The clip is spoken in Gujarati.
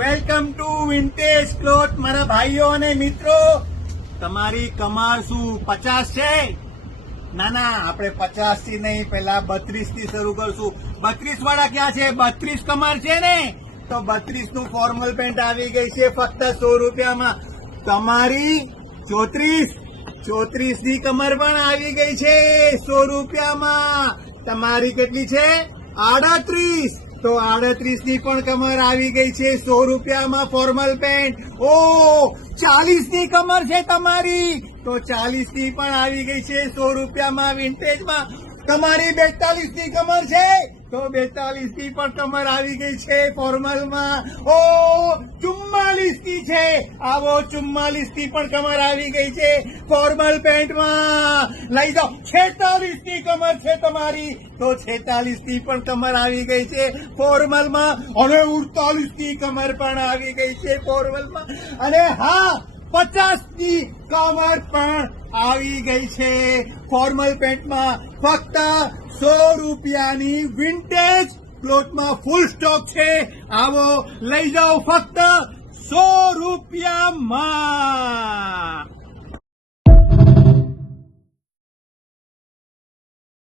વેલકમ ટુ વિન્ટેજ ક્લોથ મારા ભાઈઓ અને મિત્રો. તમારી કમાર શું 50 છે? ના ના, આપણે 50 થી નહીં, પહેલા 32 થી શરૂ કરશું. 32 વાળા ક્યાં છે? 32 કમાર છે ને? તો 32 નું ફોર્મલ પેન્ટ આવી ગઈ છે ફક્ત 100 રૂપિયામાં. તમારી 34 ની કમર પણ આવી ગઈ છે 100 રૂપિયામાં. તમારી કેટલી છે? 38. તો 38 ની પણ કમર આવી ગઈ છે 100 રૂપિયામાં ફોર્મલ પેન્ટ. ઓ 40 ની કમર છે તમારી, તો 40 ની પણ આવી ગઈ છે 100 રૂપિયામાં વિન્ટેજમાં. તમારી 42 ની કમર છે, તો 42 ની પણ કમર આવી ગઈ છે ફોર્મલમાં. ઓ 44 ની છે, આવો 44 ની પણ કમર આવી ગઈ છે ફોર્મલ પેન્ટમાં. લઈ જાઓ. 46 ની કમર છે તમારી, તો 46 ની પણ કમર આવી ગઈ છે ફોર્મલમાં. અને 48 ની કમર પણ આવી ગઈ છે ફોર્મલમાં. અને હા, 50 ની કમર પણ આવી ગઈ છે ફોર્મલ પેન્ટમાં. ફક્ત 100 રૂપિયાની વિન્ટેજ ક્લોથમાં ફૂલ સ્ટોક છે. આવો લઈ જાઓ ફક્ત 100 રૂપિયામાં.